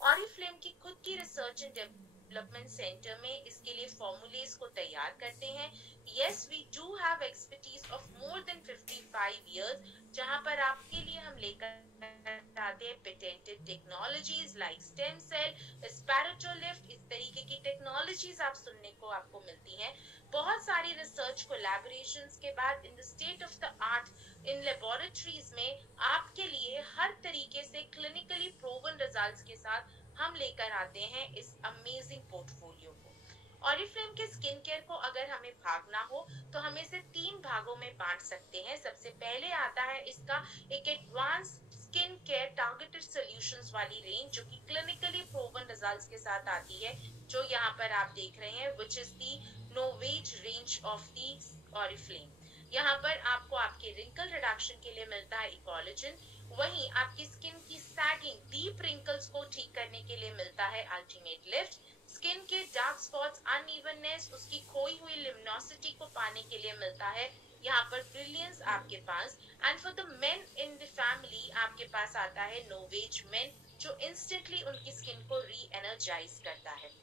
Oriflame की खुद की रिसर्च एंड डेवलपमेंट सेंटर में इसके लिए फॉर्मूलेस को तैयार करते हैं। Yes, we do have expertise of more than 55 years, जहां पर आपके लिए हम लेकर आते हैं patented technologies like stem cell, स्पैरोटोलिफ्ट, इस तरीके की टेक्नोलॉजीज आप सुनने को आपको मिलती हैं। बहुत सारी रिसर्च कोलैबोरेशंस के बाद in the state of the art in laboratories में आपके लिए हर तरीके से क्लिनिकली प्रूवन रिजल्ट्स के साथ हम लेकर आते हैं इस अमेजिंग पोर्टफोलियो को। ऑरिफ्लेम के स्किन केयर को अगर हमें भागना हो तो हम इसे 3 भागों में बांट सकते हैं। सबसे पहले आता है इसका एक advance skin care targeted solutions वाली रेंज, जो कि क्लिनिकली प्रूवन रिजल्ट्स के साथ आती है, जो यहाँ पर आप देख रहे हैं, which is the नोवेज range of the Oriflame. यहाँ पर आपको आपके रिंकल रिडक्शन के लिए मिलता है इकोलेजन, वहीं आपकी स्किन की सैगिंग डीप रिंकल्स को ठीक करने के लिए मिलता है अल्टीमेट लिफ्ट। स्किन के डार्क स्पॉट्स, अनइवननेस, उसकी खोई हुई लिमिनोसिटी को पाने के लिए मिलता है यहाँ पर ब्रिलियंस आपके पास। And for the men in the family आपके पास आता है नोवेज मेन, जो इंस्टेंटली उनकी स्किन को री एनर्जाइज करता है।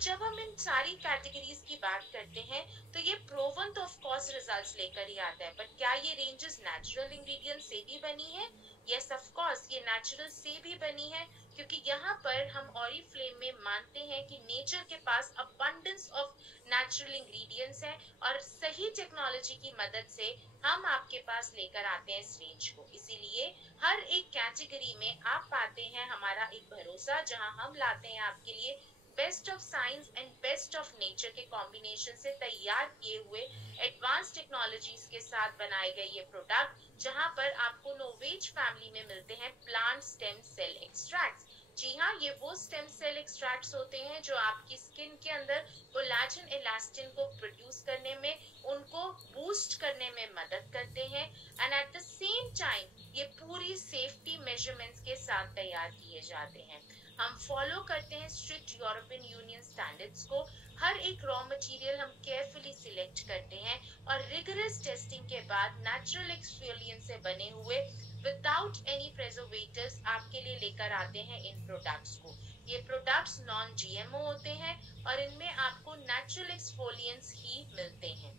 जब हम इन सारी कैटेगरीज की बात करते हैं तो ये प्रोवन तो ऑफ कोर्स रिजल्ट्स लेकर ही आता है, बट क्या ये रेंजेस नेचुरल इंग्रेडिएंट से भी बनी है? यस ऑफ कोर्स, ये नेचुरल से भी बनी है, क्योंकि यहाँ पर हम ऑरिफ्लेम में मानते हैं कि नेचर के पास अबंडेंस ऑफ नेचुरल इंग्रेडिएंट्स है, और सही टेक्नोलॉजी की मदद से हम आपके पास लेकर आते हैं इस रेंज को। इसीलिए हर एक कैटेगरी में आप पाते हैं हमारा एक भरोसा, जहां हम लाते हैं आपके लिए best of science and best of nature के कॉम्बिनेशन से तैयार किए हुए एडवांस टेक्नोलॉजीज के साथ बनाए गए ये प्रोडक्ट, जहां पर आपको नोवेज फैमिली में मिलते हैं प्लांट स्टेम सेल एक्सट्रैक्ट्स। जी हाँ, ये वो स्टेम सेल एक्सट्रैक्ट्स होते हैं जो आपकी स्किन के अंदर कोलेजन इलास्टिन को प्रोड्यूस करने में, उनको बूस्ट करने में मदद करते हैं, and at the same time ये पूरी सेफ्टी मेजरमेंट्स के साथ तैयार किए जाते हैं। हम फॉलो करते हैं स्ट्रिक्ट यूरोपियन यूनियन स्टैंडर्ड्स को। हर एक रॉ मटेरियल हम केयरफुली सिलेक्ट करते हैं और रिगरस टेस्टिंग के बाद नेचुरल एक्सफोलिएंट से बने हुए विदाउट एनी प्रिजर्वेटिव्स आपके लिए लेकर आते हैं इन प्रोडक्ट्स को। ये प्रोडक्ट्स नॉन जीएमओ होते हैं और इनमें आपको नेचुरल एक्सफोलिएंट्स ही मिलते हैं।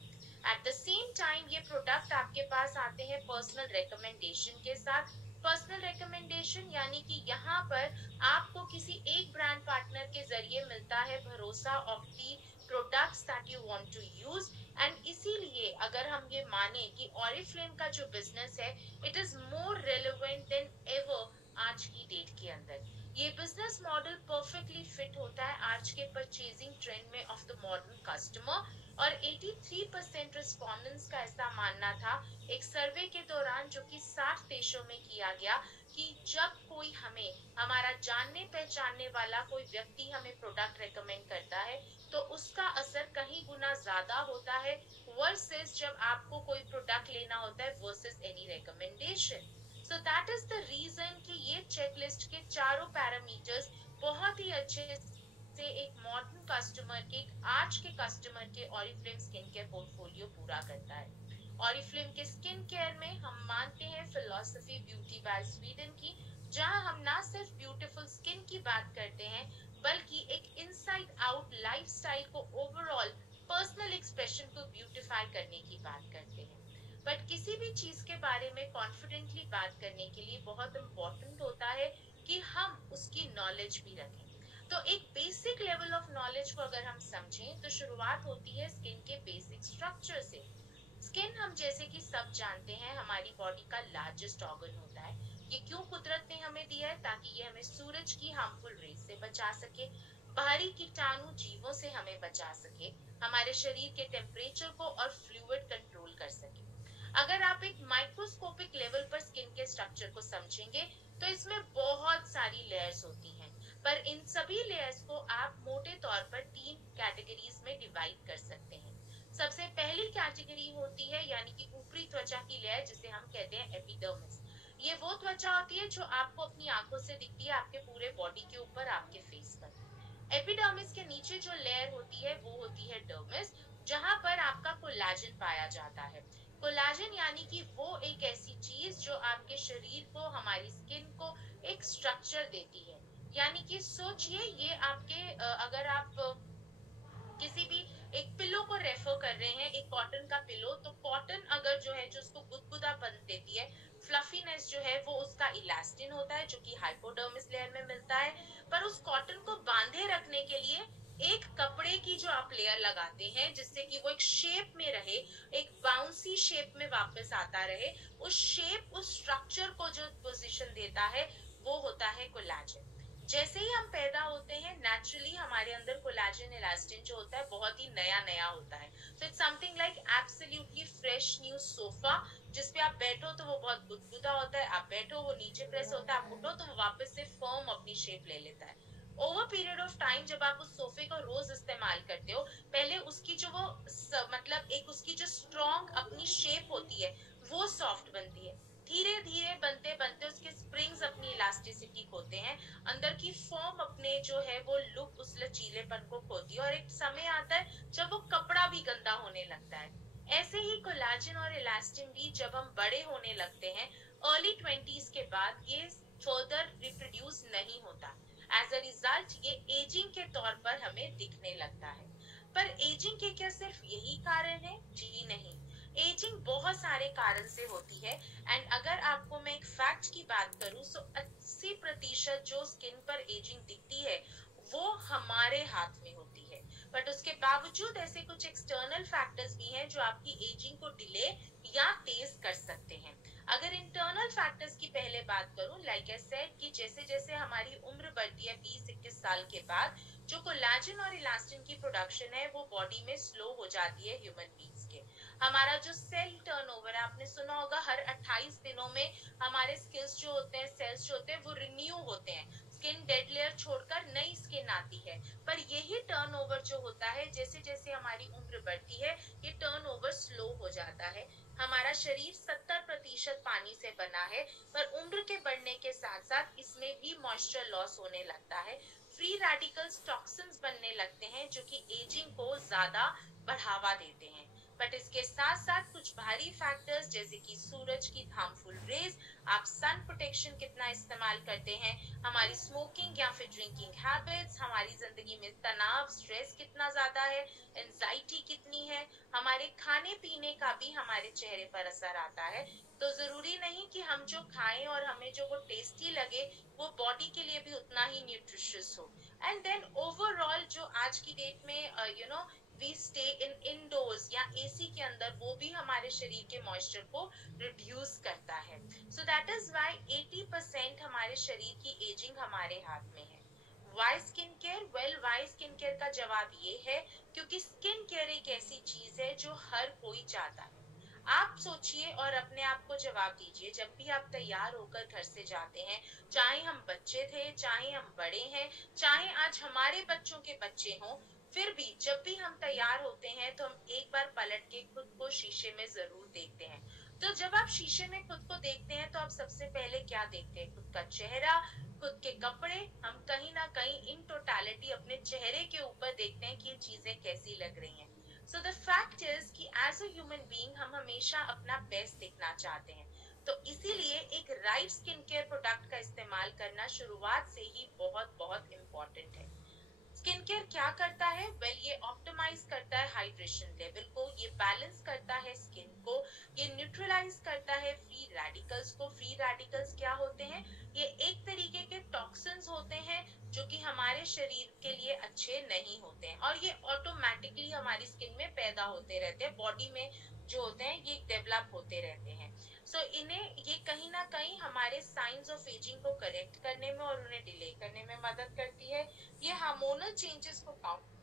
एट द सेम टाइम ये प्रोडक्ट आपके पास आते हैं पर्सनल रिकमेंडेशन के साथ। पर्सनल रिकमेंडेशन यानी कि यहाँ पर आपको किसी एक ब्रांड पार्टनर के जरिए मिलता है भरोसा of the products that you want to use. And इसीलिए अगर हम ये माने कि ऑरिफ्लेम का जो बिजनेस है it is more relevant then ever आज की डेट के अंदर। ये बिजनेस मॉडल परफेक्टली फिट होता है आज के परचेजिंग ट्रेंड में ऑफ द मॉडर्न कस्टमर। और 83% रिस्पोंडेंट्स का ऐसा मानना था एक सर्वे के दौरान, जो कि 60 देशों में किया गया, कि जब कोई हमें, हमारा जानने पहचानने वाला कोई व्यक्ति हमें प्रोडक्ट रेकमेंड करता है तो उसका असर कहीं गुना ज्यादा होता है वर्सेस जब आपको कोई प्रोडक्ट लेना होता है versus any recommendation. So that is the reason कि ये चेकलिस्ट के चारों पैरामीटर्स बहुत ही अच्छे से एक मॉडर्न कस्टमर के, आज के कस्टमर के ऑरिफ्लेम स्किन केयर पोर्टफोलियो पूरा करता है। ऑरिफ्लेम के स्किन केयर में हम मानते हैं फिलॉसफी ब्यूटी बाय स्वीडन की, जहां हम ना सिर्फ ब्यूटीफुल स्किन की बात करते हैं बल्कि एक इनसाइड आउट लाइफस्टाइल को, ओवरऑल पर्सनल एक्सप्रेशन को ब्यूटीफाई करने की बात करते हैं। बट किसी भी चीज के बारे में कॉन्फिडेंटली बात करने के लिए बहुत इंपॉर्टेंट होता है कि हम उसकी नॉलेज भी रखें। तो एक बेसिक लेवल ऑफ नॉलेज को अगर हम समझें तो शुरुआत होती है स्किन के बेसिक स्ट्रक्चर से। स्किन, हम जैसे कि सब जानते हैं, हमारी बॉडी का लार्जेस्ट ऑर्गन होता है। ये क्यों कुदरत ने हमें दिया है? ताकि ये हमें सूरज की हार्मफुल रेज से बचा सके, बाहरी कीटाणु जीवों से हमें बचा सके, हमारे शरीर के टेम्परेचर को और फ्लूइड कंट्रोल कर सके। अगर आप एक माइक्रोस्कोपिक लेवल पर स्किन के स्ट्रक्चर को समझेंगे तो इसमें बहुत सारी लेयर्स होती हैं, पर इन सभी लेयर्स को आप मोटे तौर पर 3 कैटेगरीज में डिवाइड कर सकते हैं। सबसे पहली कैटेगरी होती है यानी कि ऊपरी त्वचा की लेयर, जिसे हम कहते हैं एपिडर्मिस। ये वो त्वचा होती है जो आपको अपनी आंखों से दिखती है आपके पूरे बॉडी के ऊपर, आपके फेस पर। एपिडर्मिस के नीचे जो लेयर होती है वो होती है डर्मिस, जहां पर आपका कोलाजन पाया जाता है। कोलाजन यानी कि वो एक ऐसी चीज जो आपके शरीर को, हमारी स्किन को एक स्ट्रक्चर देती है। यानी कि सोचिए ये आपके अगर आप किसी भी एक पिलो को रेफर कर रहे हैं, एक कॉटन का पिलो, तो कॉटन अगर जो है जो उसको गुदगुदापन देती है, फ्लफीनेस जो है वो उसका इलास्टिन होता है जो कि हाइपोडर्मिस लेयर में मिलता है। पर उस कॉटन को बांधे रखने के लिए एक कपड़े की जो आप लेयर लगाते हैं जिससे कि वो एक शेप में रहे, एक बाउंसी शेप में वापस आता रहे, उस शेप उस स्ट्रक्चर को जो पोजीशन देता है वो होता है कोलाजन। जैसे ही हम पैदा होते हैं नेचुरली हमारे अंदर कोलेजन इलास्टिन जो होता है बहुत ही नया नया होता है। So it's something like absolutely fresh new sofa, जिसपे आप बैठो तो वो बहुत गुदगुदा होता है, आप बैठो वो नीचे प्रेस होता है, आप उठो तो वो वापस से फर्म अपनी शेप ले लेता है। ओवर पीरियड ऑफ टाइम जब आप उस सोफे को रोज इस्तेमाल करते हो, पहले उसकी जो वो मतलब एक उसकी जो स्ट्रॉन्ग अपनी शेप होती है वो सॉफ्ट बनती है, धीरे धीरे बनते बनते उसके स्प्रिंग्स अपनी इलास्टिसिटी खोते हैं, अंदर की फॉर्म अपने जो है वो लुक उस लचीलेपन को खोती है, और एक समय आता है जब वो कपड़ा भी गंदा होने लगता है। ऐसे ही कोलाजन और इलास्टिन भी जब हम बड़े होने लगते हैं अर्ली 20s के बाद ये फर्दर रिप्रोड्यूस नहीं होता। एज अ रिजल्ट ये एजिंग के तौर पर हमें दिखने लगता है। पर एजिंग के क्या सिर्फ यही कारण है? जी नहीं, एजिंग बहुत सारे कारण से होती है। एंड अगर आपको मैं एक फैक्ट की बात करूं तो 80% जो स्किन पर एजिंग दिखती है वो हमारे हाथ में होती है। बट उसके बावजूद ऐसे कुछ एक्सटर्नल फैक्टर्स भी हैं जो आपकी एजिंग को डिले या तेज कर सकते हैं। अगर इंटरनल फैक्टर्स की पहले बात करूं, लाइक आई सेड कि जैसे जैसे हमारी उम्र बढ़ती है 20-21 साल के बाद, जो कोलेजन और इलास्टिन की प्रोडक्शन है वो बॉडी में स्लो हो जाती है ह्यूमन बींग्स के। हमारा जो सेल टर्नओवर है, आपने सुना होगा हर 28 दिनों में हमारे स्किल्स जो होते हैं, सेल्स जो होते हैं वो रिन्यू होते हैं, स्किन डेड लेयर छोड़कर नई स्किन आती है। पर यही टर्नओवर जो होता है जैसे जैसे हमारी उम्र बढ़ती है ये टर्नओवर स्लो हो जाता है। हमारा शरीर 70% पानी से बना है, पर उम्र के बढ़ने के साथ साथ इसमें भी मॉइस्चर लॉस होने लगता है, फ्री रेडिकल्स टॉक्सिन्स बनने लगते हैं जो कि एजिंग को ज्यादा बढ़ावा देते हैं। बट इसके साथ साथ कुछ भारी फैक्टर्स जैसे कि सूरज की हार्मफुल रेज, आप सन प्रोटेक्शन कितना इस्तेमाल करते हैं, हमारी स्मोकिंग या फिर ड्रिंकिंग हैबिट्स, हमारी जिंदगी में तनाव स्ट्रेस कितना ज्यादा है, एंजाइटी कितनी है, हमारे खाने पीने का भी हमारे चेहरे पर असर आता है। तो जरूरी नहीं कि हम जो खाएं और हमें जो वो टेस्टी लगे वो बॉडी के लिए भी उतना ही न्यूट्रिशियस हो। एंड देन ओवरऑल जो आज की डेट में वी स्टे इन इनडोर्स या एसी के अंदर, वो भी हमारे शरीर के मॉइस्चर को रिड्यूस करता है। सो दैट इज व्हाई 80% हमारे शरीर की एजिंग हमारे हाथ में है। Why skin care? Well, why skin care का जवाब ये है क्योंकि स्किन केयर एक ऐसी चीज है जो हर कोई चाहता है। आप सोचिए और अपने आप को जवाब दीजिए, जब भी आप तैयार होकर घर से जाते हैं, चाहे हम बच्चे थे चाहे हम बड़े हैं, चाहे आज हमारे बच्चों के बच्चे हों, फिर भी जब भी हम तैयार होते हैं तो हम एक बार पलट के खुद को शीशे में जरूर देखते हैं। तो जब आप शीशे में खुद को देखते हैं तो आप सबसे पहले क्या देखते हैं? खुद का चेहरा, खुद के कपड़े। हम कहीं ना कहीं इन टोटालिटी अपने चेहरे के ऊपर देखते हैं कि ये चीजें कैसी लग रही हैं। सो द फैक्ट इज कि एज अ ह्यूमन बीइंग हम हमेशा अपना बेस्ट दिखना चाहते हैं। तो इसीलिए एक राइट स्किन केयर प्रोडक्ट का इस्तेमाल करना शुरुआत से ही बहुत बहुत इंपॉर्टेंट है। स्किन केयर क्या करता है? वेल, ये ऑप्टिमाइज करता है हाइड्रेशन लेवल को, ये बैलेंस करता है स्किन को, ये न्यूट्रलाइज करता है फ्री रेडिकल्स को। फ्री रेडिकल्स क्या होते हैं? ये एक तरीके के टॉक्सिन्स होते हैं जो कि हमारे शरीर के लिए अच्छे नहीं होते हैं, और ये ऑटोमेटिकली हमारी स्किन में पैदा होते रहते हैं, बॉडी में जो होते हैं ये डेवलप होते रहते हैं। सो इन्हें ये कहीं ना कहीं हमारे साइंस ऑफ एजिंग को करेक्ट करने में और उन्हें डिले करने में मदद करती है। ये हार्मोनल चेंजेस को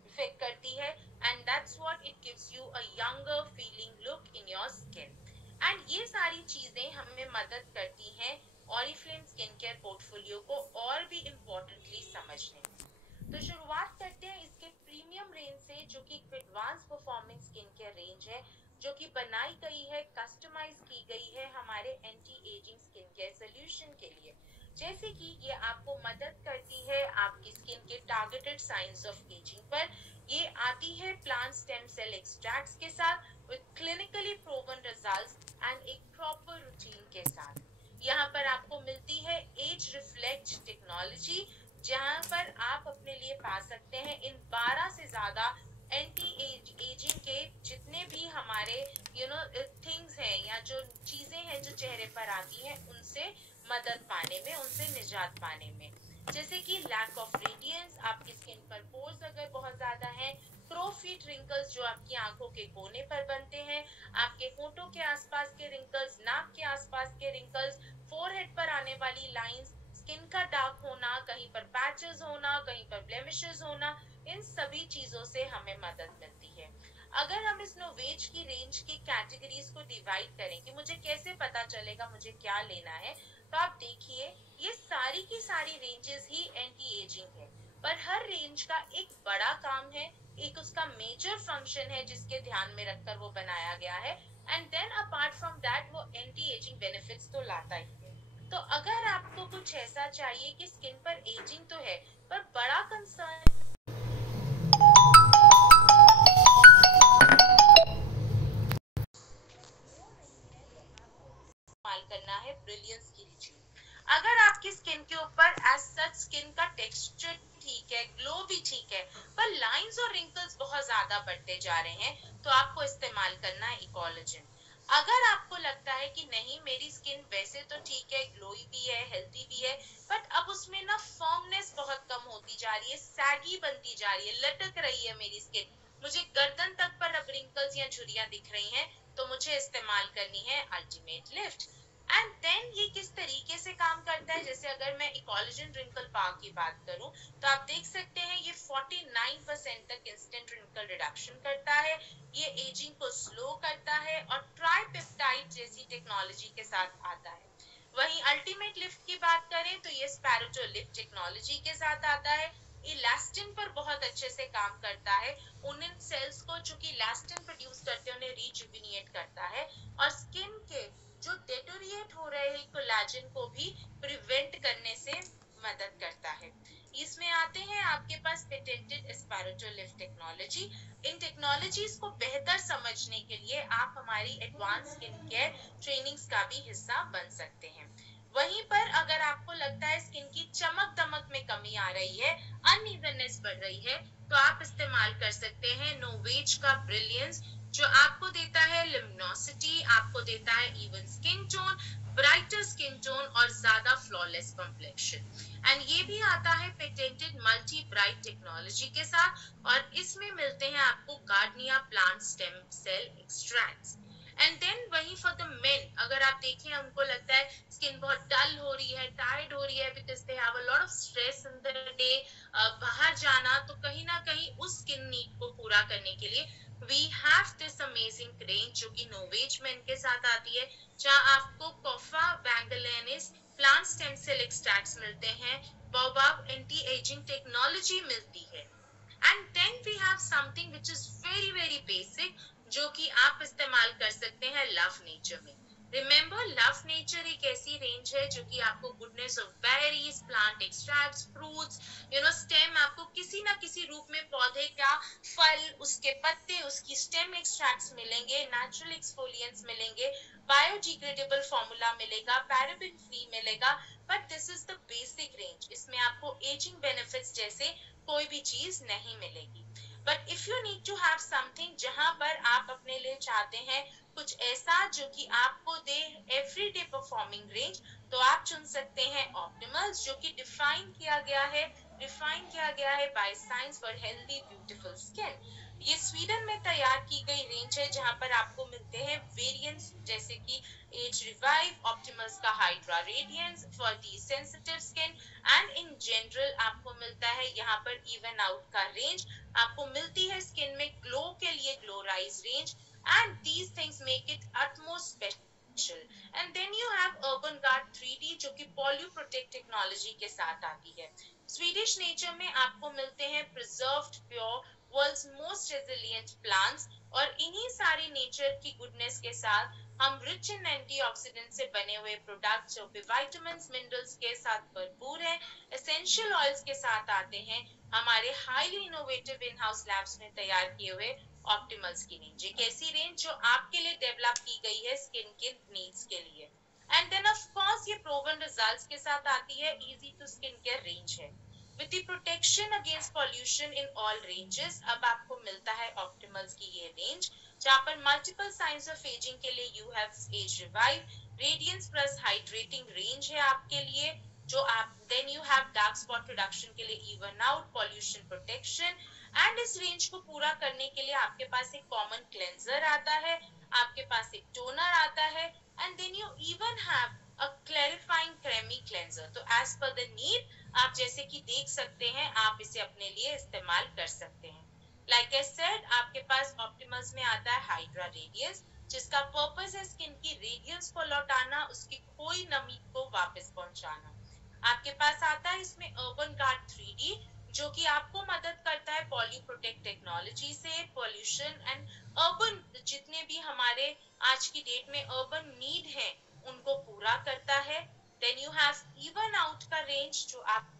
इफेक्ट करती है, and that's what it gives you a younger feeling look in your skin. And ये सारी चीजें हमें मदद करती हैं ऑरिफ्लेम स्किन केयर पोर्टफोलियो को और भी इम्पोर्टेंटली समझने में। तो शुरुआत करते हैं इसके प्रीमियम रेंज से, जो कि advance performing skin care range है, जो कि बनाई गई है, कस्टमाइज की गई है हमारे anti ageing skin care solution के लिए। जैसे कि ये आपको मदद करती है आपकी स्किन के टारगेटेड साइंस ऑफ एजिंग पर। ये आती है प्लांट स्टेम सेल एक्सट्रैक्ट्स के साथ with clinically proven results and एक प्रॉपर रूटीन के साथ। यहाँ पर आपको मिलती है एज रिफ्लेक्ट टेक्नोलॉजी, जहां पर आप अपने लिए पा सकते हैं इन 12 से ज्यादा एंटी एजिंग के जितने भी हमारे थिंग्स हैं या जो चीजें हैं जो चेहरे पर आती हैं, उनसे मदद पाने में, उनसे निजात पाने में। जैसे कि लैक ऑफ रेडियंस, आपकी स्किन पर पोर्स अगर बहुत ज्यादा है, क्रोफीट रिंकल्स जो आपकी आंखों के कोने पर बनते हैं, आपके होठों के आसपास के रिंकल्स, नाक के आसपास के रिंकल्स, फोरहेड पर आने वाली लाइंस, स्किन का डार्क होना, कहीं पर पैचेस होना, कहीं पर ब्लेमिशेस होना, इन सभी चीजों से हमें मदद मिलती है। अगर हम इस नोवेज की रेंज की कैटेगरीज को डिवाइड करें कि मुझे कैसे पता चलेगा मुझे क्या लेना है, तो आप देखिए ये सारी की सारी रेंजेस ही एंटी एजिंग है, पर हर रेंज का एक बड़ा काम है, एक उसका मेजर फंक्शन है जिसके ध्यान में रखकर वो बनाया गया है, and then apart from that वो एंटी एजिंग बेनिफिट्स तो लाता ही है। तो अगर आपको कुछ ऐसा चाहिए कि स्किन पर एजिंग तो है पर बड़ा कंसर्न इस्तेमाल करना है ब्रिलियंस की रिज्यूम। अगर आपकी स्किन के ऊपर एज सच स्किन का टेक्सचर ठीक है, ग्लो भी ठीक है, पर लाइंस और रिंकल्स बहुत ज्यादा बढ़ते जा रहे हैं, तो आपको इस्तेमाल करना है इकोलॉजिन। अगर आपको लगता है कि नहीं मेरी स्किन वैसे तो ठीक है, ग्लोई भी है, हेल्दी भी है, बट अब उसमें ना फर्मनेस बहुत कम होती जा रही है, सैगी बनती जा रही है, लटक रही है मेरी स्किन, मुझे गर्दन तक पर अब रिंकल्स या झुर्रियां दिख रही हैं, तो मुझे इस्तेमाल करनी है अल्टीमेट लिफ्ट। एंड देन ये किस तरीके से काम करता है, जैसे अगर मैं इकोलॉजिन रिंकल पार्क की बात करूं, तो आप देख सकते हैं ये 49% तक इंस्टेंट रिंकल रिडक्शन करता है, ये एजिंग को स्लो करता है और ट्राइपेप्टाइड जैसी टेक्नोलॉजी के साथ आता है। वहीं अल्टीमेट लिफ्ट की बात करें तो ये स्पैरोटो लिफ्ट टेक्नोलॉजी के साथ आता है, इलास्टिन पर बहुत अच्छे से काम करता है, उन सेल्स को जो कि इलास्टिन प्रोड्यूस करते हैं उन्हें रिजुविनिएट करता है, और स्किन के जो डेटोरिएट हो रहे हैं कोलेजन को भी प्रिवेंट करने से मदद करता है। इसमें आते हैं आपके पास पेटेंटेड एस्पारेटोलिफ्ट टेक्नोलॉजी। इन टेक्नोलॉजीज को बेहतर समझने के लिए आप हमारी एडवांस स्किन केयर ट्रेनिंग्स का भी हिस्सा बन सकते हैं। वहीं पर अगर आपको लगता है स्किन की चमक दमक में कमी आ रही है, अनइवननेस बढ़ रही है, तो आप इस्तेमाल कर सकते हैं नोवेज का ब्रिलियंस, जो आपको देता है लिमिनोसिटी, आपको देता है even skin tone, brighter skin tone और ज्यादा फ्लॉलेस कॉम्प्लेक्शन। एंड ये भी आता है पेटेंटेड मल्टी ब्राइट टेक्नोलॉजी के साथ, और इसमें मिलते हैं आपको gardenia plant stem cell extracts. And then वही फॉर द मेन, अगर आप देखें उनको लगता है स्किन बहुत डल हो रही है, टायर्ड हो रही है, because they have a lot of stress in the day, बाहर जाना, तो कहीं ना कहीं उस स्किन नीड को पूरा करने के लिए we have this amazing range जो कि नोवेज में इनके साथ आती है, जहां आपको कोफा वैंगलेनिस प्लांट स्टेम सेल एक्सट्रैक्ट्स मिलते हैं, बोबाब एंटी एजिंग टेक्नोलॉजी मिलती है, and then we have something which is very very basic, जो कि आप इस्तेमाल कर सकते हैं लव नेचर में। रिमेंबर लव नेचर एक ऐसी रेंज है जो कि आपको goodness of berries, plant extracts, fruits, stem, आपको किसी ना किसी रूप में पौधे का फल, उसके पत्ते, उसकी स्टेम एक्सट्रैक्ट्स मिलेंगे, नेचुरल एक्सफोलिएंट्स मिलेंगे, बायोडिग्रेडेबल फॉर्मूला मिलेगा, पैराबेन फ्री मिलेगा, but this is the basic range, इसमें आपको एजिंग बेनिफिट्स जैसे कोई भी चीज नहीं मिलेगी। But if you need to have something जहां पर आप अपने लिए चाहते हैं कुछ ऐसा जो कि आपको दे एवरीडे परफॉर्मिंग रेंज, तो आप चुन सकते हैं ऑप्टिमल्स, जो कि डिफाइन किया गया है by science for healthy beautiful skin. ये स्वीडन में तैयार की गई रेंज है जहां पर आपको मिलते हैं वेरिएंट्स जैसे कि एज रिवाइव, ऑप्टिमल्स का Hydra Radiance for the sensitive skin, and in general आपको मिलता है यहाँ पर इवन आउट का रेंज, आपको मिलती है स्किन में ग्लो के लिए glow rise range, and these things make it utmost special. And then you have Urban Guard 3D जो कि पॉल्यू प्रोटेक्ट टेक्नोलॉजी के साथ आती है। स्वीडिश नेचर में आपको मिलते हैं preserved pure world's most resilient plants, और इन्हीं सारी नेचर की गुडनेस के साथ हम रिच इन एंटीऑक्सीडेंट से बने हुए प्रोडक्ट्स जो विटामिन मिनरल्स के साथ भरपूर है, एसेंशियल ऑयल्स के साथ आते हैं, हमारे highly innovative in house labs में तैयार किए हुए ऑप्टिमल्स की रेंज, एक ऐसी रेंज जो आपके लिए डेवलप की गई है स्किन के नीड्स के लिए। एंड देन ऑफ कोर्स ये प्रोवन रिजल्ट्स के साथ आती है, easy to skin care range है। With the protection against pollution in all ranges, अब आपको मिलता है ऑप्टिमल्स की ये रेंज, जहां पर मल्टीपल साइंस ऑफ एजिंग के लिए you have Age Revive, Radiance plus hydrating range है आपके लिए, जो आप then you have dark spot reduction के लिए Even Out, pollution protection, and इस रेंज को पूरा करने के लिए आपके पास एक कॉमन क्लेंजर आता है, आपके पास एक टोनर आता है, and then you even have a clarifying creamy cleanser. तो एज पर द नीड आप जैसे कि देख सकते हैं, आप इसे अपने लिए इस्तेमाल कर सकते हैं। लाइक आई सेड, आपके पास ऑप्टिमल्स में आता है हाइड्रा रेडियस, जिसका पर्पस है स्किन की रेडियंस को लौटाना, उसकी खोई नमी को वापस पहुंचाना। आपके पास आता है इसमें अर्बन गार्ड 3D, जो कि आपको मदद करता है पॉली प्रोटेक्ट टेक्नोलॉजी से पॉल्यूशन एंड अर्बन जितने भी हमारे आज की डेट में अर्बन नीड है उनको पूरा करता है। Then you have Even Out का रेंज, जो आप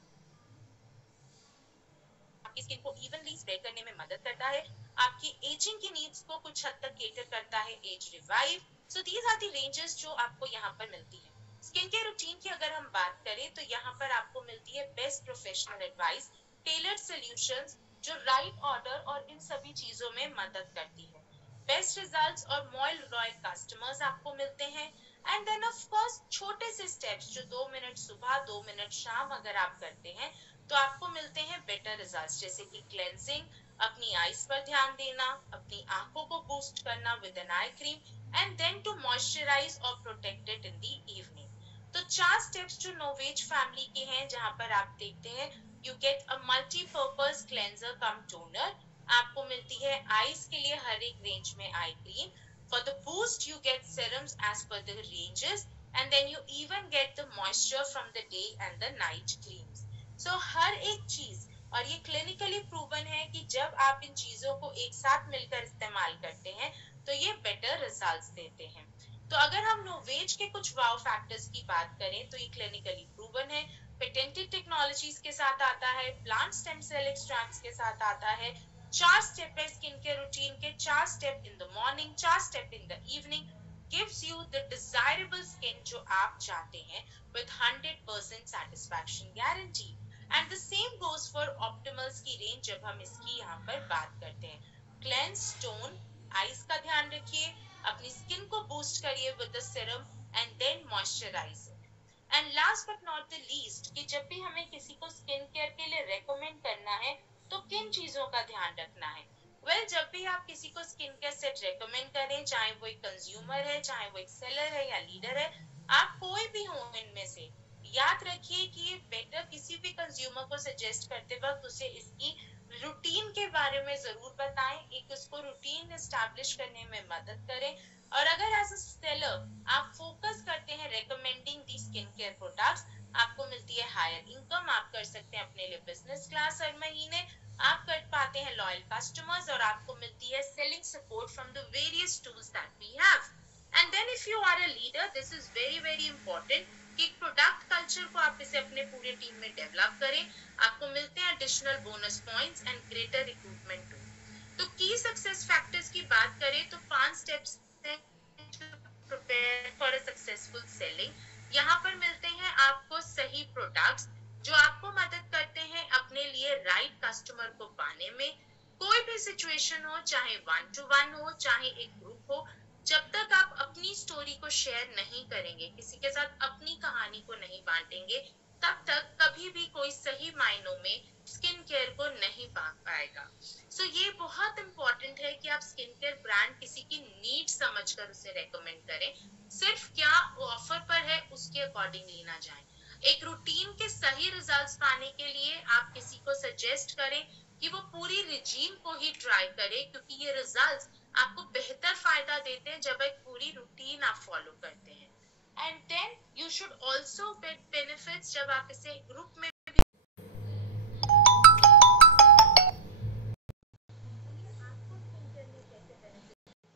आपकी स्किन को इवनली स्प्रेड करने में मदद करता है, आपकी एजिंग की नीड्स को कुछ हद तक केटर करता है Age Revive. So these are the ranges जो आपको यहाँ पर मिलती है। स्किन केयर रूटीन की अगर हम बात करें तो यहाँ पर आपको मिलती है best professional advice, tailored solutions, जो राइट ऑर्डर और इन सभी चीजों में मदद करती है, बेस्ट रिजल्ट्स और मोर लॉयल कस्टमर्स आपको मिलते हैं। एंड देन ऑफ कोर्स छोटे से स्टेप्स, जो 2 मिनट सुबह 2 मिनट शाम अगर आप करते हैं तो आपको मिलते हैं बेटर रिजल्ट्स, जैसे कि क्लेंजिंग, अपनी आईज पर ध्यान देना, अपनी आंखों को बूस्ट करना with an eye cream, and then to moisturise और protect it in the evening. तो 4 स्टेप्स जो नोवेज फैमिली के हैं, जहां पर आप देखते हैं you get a multipurpose cleanser come toner, आपको मिलती है आईज के लिए हर एक रेंज में eye cream, for the boost you get serums as per the ranges, and then you even get the moisture from the day and the night creams. So हर एक चीज, और ये क्लिनिकली प्रूवन है कि जब आप इन चीजों को एक साथ मिलकर इस्तेमाल करते हैं तो ये बेटर रिजल्ट्स देते हैं। तो अगर हम नोवेज के कुछ वाव फैक्टर्स की बात करें तो ये क्लिनिकली प्रूवन है, पेटेंटेड टेक्नोलॉजीज के साथ आता है, प्लांट स्टेम सेल एक्सट्रैक्ट्स के साथ आता है, 4 स्टेप है स्किन केयर रूटीन के, 4 step in the morning, 4 step in the evening, gives you the desirable skin जो आप चाहते हैं with 100% satisfaction guarantee। And the same goes for ऑप्टिमल्स की रेंज, जब हम इसकी यहाँ पर बात करते हैं, क्लेंस, टोन, आईज का ध्यान रखिए, अपनी स्किन को बूस्ट करिए with the serum, and then moisturise. And last but not the least, कि जब भी हमें किसी को स्किन केयर के लिए रेकमेंड करना है तो किन चीजों का ध्यान रखना है। जब भी आप किसी को स्किन केयर सेट रेकमेंड करें, चाहे वो एक कंज्यूमर है, चाहे वो एक सेलर है या लीडर है, आप कोई भी हो इनमें से, याद रखिए कि ये बेटर किसी भी कंज्यूमर को सजेस्ट करते वक्त उसे इसकी रूटीन के बारे में जरूर बताएं, एक उसको रूटीन एस्टैब्लिश करने में मदद करें। और अगर एज अ सेलर आप फोकस करते हैं रेकमेंडिंग दी स्किन केयर प्रोडक्ट्स, आपको मिलती है हायर इनकम, आप कर सकते हैं अपने लिए बिजनेस क्लास हर महीने, आप कर पाते हैं लॉयल कस्टमर्स, और आपको मिलती है selling support from the various tools that we have. And then if you are a leader, this is very very important कि प्रोडक्ट कल्चर को आप इसे अपने पूरे टीम में डेवलप करें, आपको मिलते हैं additional bonus points and greater recruitment tool. तो की सक्सेस फैक्टर्स की बात करें तो 5 स्टेप्स हैं prepare for a successful selling. यहाँ पर मिलते हैं आपको सही प्रोडक्ट्स जो आपको मदद करते हैं अपने लिए राइट कस्टमर को पाने में। कोई भी सिचुएशन हो, चाहे 1-to-1 हो, चाहे एक ग्रुप हो, जब तक आप अपनी स्टोरी को शेयर नहीं करेंगे, किसी के साथ अपनी कहानी को नहीं बांटेंगे, तब तक कभी भी कोई सही मायनों में स्किन केयर को नहीं पा पाएगा। सो ये बहुत इंपॉर्टेंट है कि आप स्किन केयर ब्रांड किसी की नीड समझकर उसे रेकमेंड करें, सिर्फ क्या ऑफर पर है उसके अकॉर्डिंगली ना जाएं। एक रूटीन के सही रिजल्ट्स पाने के लिए आप किसी को सजेस्ट करें कि वो पूरी रिजीम को ही ट्राई करे, क्योंकि ये रिजल्ट्स आपको बेहतर फायदा देते हैं जब एक पूरी रूटीन आप फॉलो करते हैं। And then you should also get benefits जब आप इसे ग्रुप में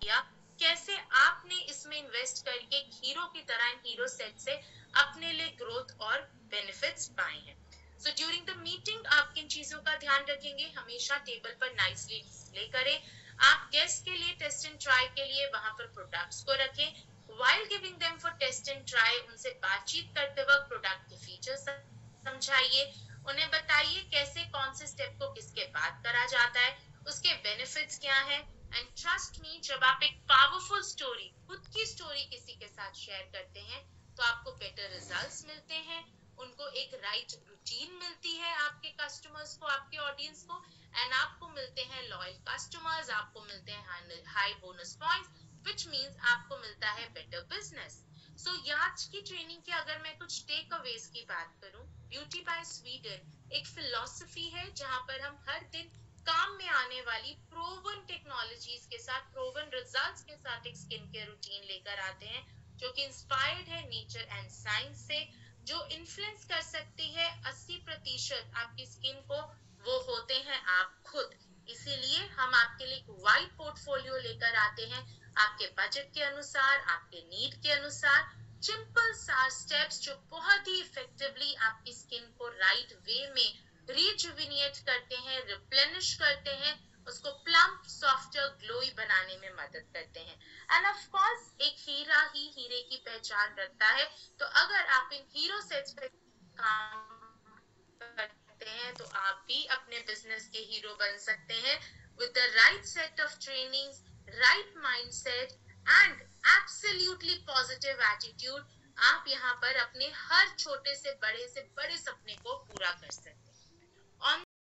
किया, कैसे आपने इसमें इन्वेस्ट करके एक हीरो की तरह हीरो सेट से अपने लिए ग्रोथ और बेनिफिट्स पाए हैं। सो ड्यूरिंग द मीटिंग आप किन चीजों का ध्यान रखेंगे, हमेशा टेबल पर नाइसली डिस्प्ले करें। आप गेस्ट के लिए टेस्ट एंड ट्राई के लिए वहां पर प्रोडक्ट्स को रखें। While giving them for test and try, उनसे बातचीत करते वक्त प्रोडक्ट के फीचर्स समझाइए, उन्हें बताइए कैसे कौन से स्टेप को किसके बाद करा जाता है, उसके बेनिफिट्स क्या है। एंड ट्रस्ट मी, जब आप एक पावरफुल स्टोरी, खुद की स्टोरी किसी के साथ शेयर करते हैं तो आपको बेटर रिजल्ट्स मिलते हैं, उनको एक राइट रूटीन मिलती है, आपके कस्टमर्स को, आपके ऑडियंस को, एंड आपको मिलते हैं लॉयल कस्टमर्स, आपको मिलते हैं high bonus points, which means आपको मिलता है बेटर बिजनेस। सो आज की ट्रेनिंग के अगर मैं कुछ टेक अवेज की बात करूं, ब्यूटी बाय स्वीडन एक फिलॉसफी है जहां पर हम हर दिन काम में आने वाली प्रोवन टेक्नोलॉजीज के साथ, प्रोवन रिजल्ट्स के साथ एक स्किन केयर रूटीन लेकर आते हैं जो कि इंस्पायर्ड है नेचर एंड साइंस से, जो इन्फ्लुएंस कर सकती है 80% आपकी स्किन को, वो होते हैं आप खुद। इसीलिए हम आपके लिए एक वाइड पोर्टफोलियो लेकर आते हैं, आपके बजट के अनुसार, आपके नीड के अनुसार, सिंपल सा स्टेप्स जो बहुत ही इफेक्टिवली आपकी स्किन को राइट वे में रिजुविनेट करते हैं, रिप्लेनिश करते हैं, उसको प्लम्प, सॉफ्टर, ग्लोई बनाने में मदद करते हैं। एंड ऑफ कोर्स एक हीरा ही हीरे की पहचान रखता है, तो अगर आप इन हीरो सेट्स पे काम करते हैं तो आप भी अपने बिजनेस के हीरो बन सकते हैं with the right set of trainings, right mindset and absolutely positive attitude. आप यहाँ पर अपने हर छोटे से बड़े सपने को पूरा कर सकते हैं।